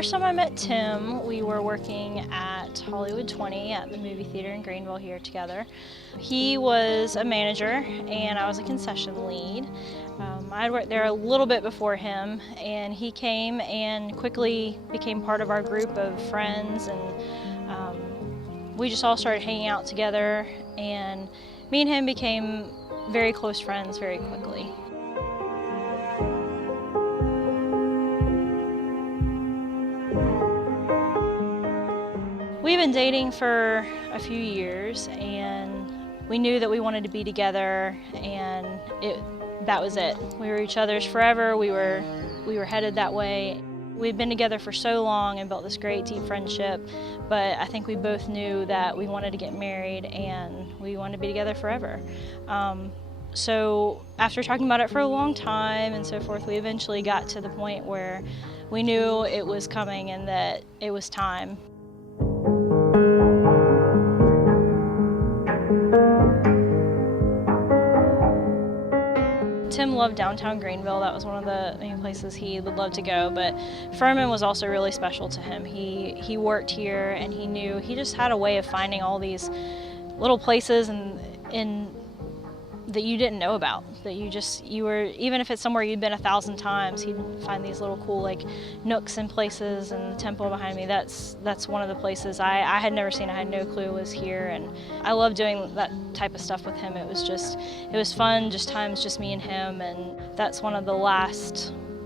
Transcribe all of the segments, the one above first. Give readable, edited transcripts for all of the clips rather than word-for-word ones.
first time I met Tim, we were working at Hollywood 20 at the movie theater in Greenville here together. He was a manager and I was a concession lead. I'd worked there a little bit before him, and he came and quickly became part of our group of friends, and we just all started hanging out together, and me and him became very close friends very quickly. We've been dating for a few years, and we knew that we wanted to be together, and that was it. We were each other's forever. We were headed that way. We'd been together for so long and built this great deep friendship, but I think we both knew that we wanted to get married and we wanted to be together forever. So after talking about it for a long time and so forth, we eventually got to the point where we knew it was coming and that it was time. Tim loved downtown Greenville. That was one of the main places he would love to go, but Furman was also really special to him. He worked here, and he just had a way of finding all these little places and that you didn't know about, that you were, even if it's somewhere you'd been 1,000 times, he'd find these little cool like nooks and places. And the temple behind me, that's one of the places I had never seen. I had no clue was here, and I love doing that type of stuff with him. It was fun, just times just me and him, and that's one of the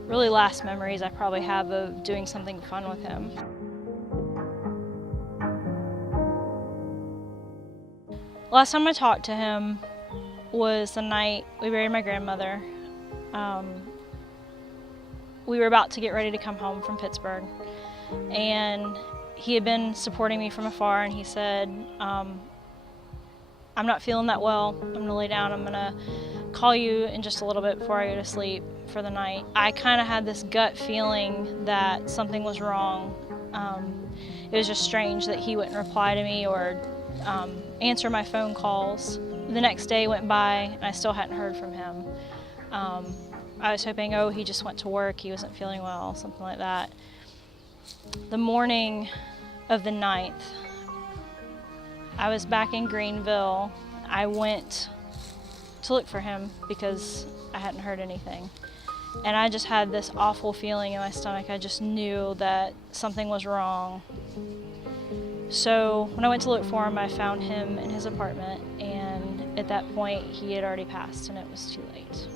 really last memories I probably have of doing something fun with him. Last time I talked to him was the night we buried my grandmother. We were about to get ready to come home from Pittsburgh, and he had been supporting me from afar, and he said, I'm not feeling that well. I'm gonna lay down. I'm gonna call you in just a little bit before I go to sleep for the night. I kind of had this gut feeling that something was wrong. It was just strange that he wouldn't reply to me or answer my phone calls. The next day went by and I still hadn't heard from him. I was hoping, he just went to work, he wasn't feeling well, something like that. The morning of the 9th, I was back in Greenville. I went to look for him because I hadn't heard anything. And I just had this awful feeling in my stomach. I just knew that something was wrong. So when I went to look for him, I found him in his apartment, and at that point he had already passed and it was too late.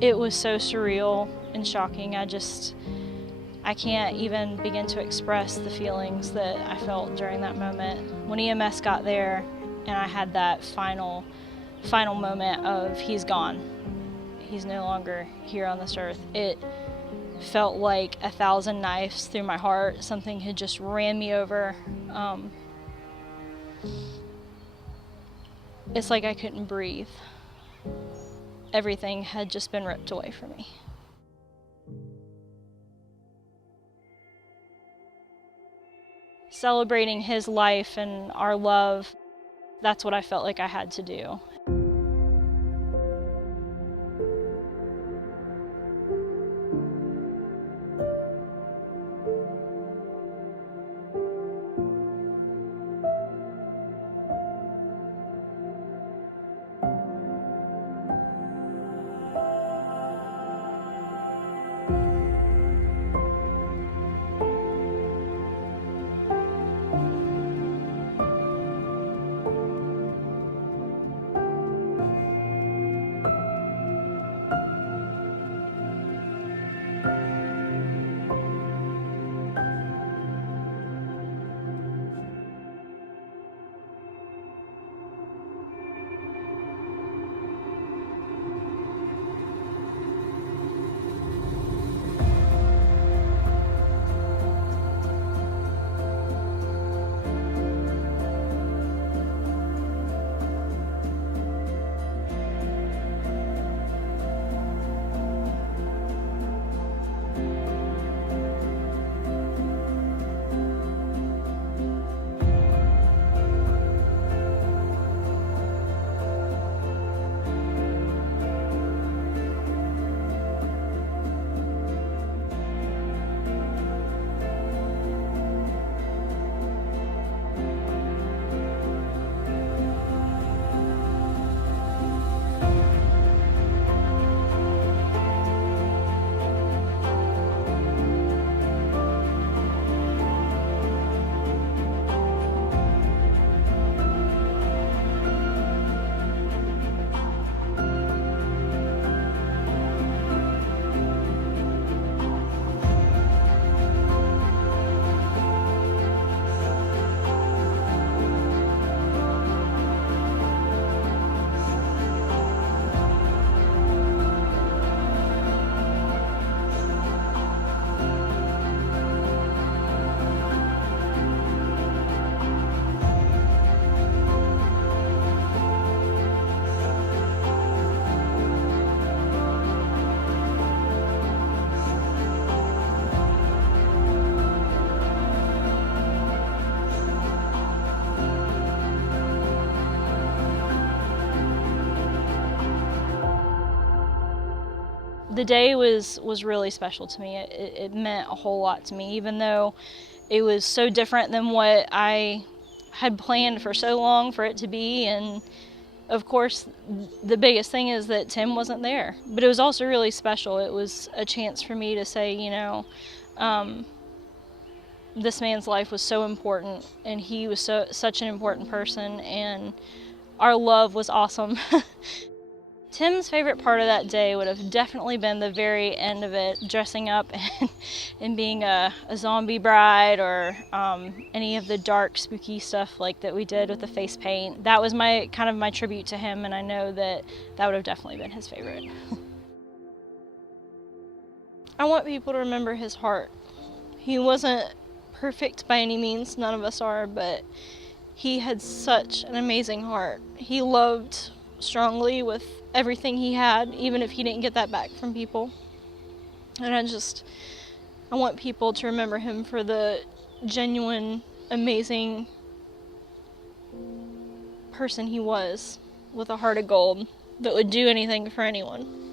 It was so surreal and shocking. I can't even begin to express the feelings that I felt during that moment. When EMS got there and I had that final moment of he's gone, he's no longer here on this earth, it felt like 1,000 knives through my heart. Something had just ran me over. It's like I couldn't breathe. Everything had just been ripped away from me. Celebrating his life and our love, that's what I felt like I had to do. The day was really special to me. It meant a whole lot to me, even though it was so different than what I had planned for so long for it to be. And of course, the biggest thing is that Tim wasn't there. But it was also really special. It was a chance for me to say, you know, this man's life was so important, and he was such an important person, and our love was awesome. Tim's favorite part of that day would have definitely been the very end of it, dressing up and being a zombie bride, or any of the dark, spooky stuff like that we did with the face paint. That was my kind of my tribute to him, and I know that would have definitely been his favorite. I want people to remember his heart. He wasn't perfect by any means, none of us are, but he had such an amazing heart. He loved strongly with everything he had, even if he didn't get that back from people. And I want people to remember him for the genuine, amazing person he was, with a heart of gold that would do anything for anyone.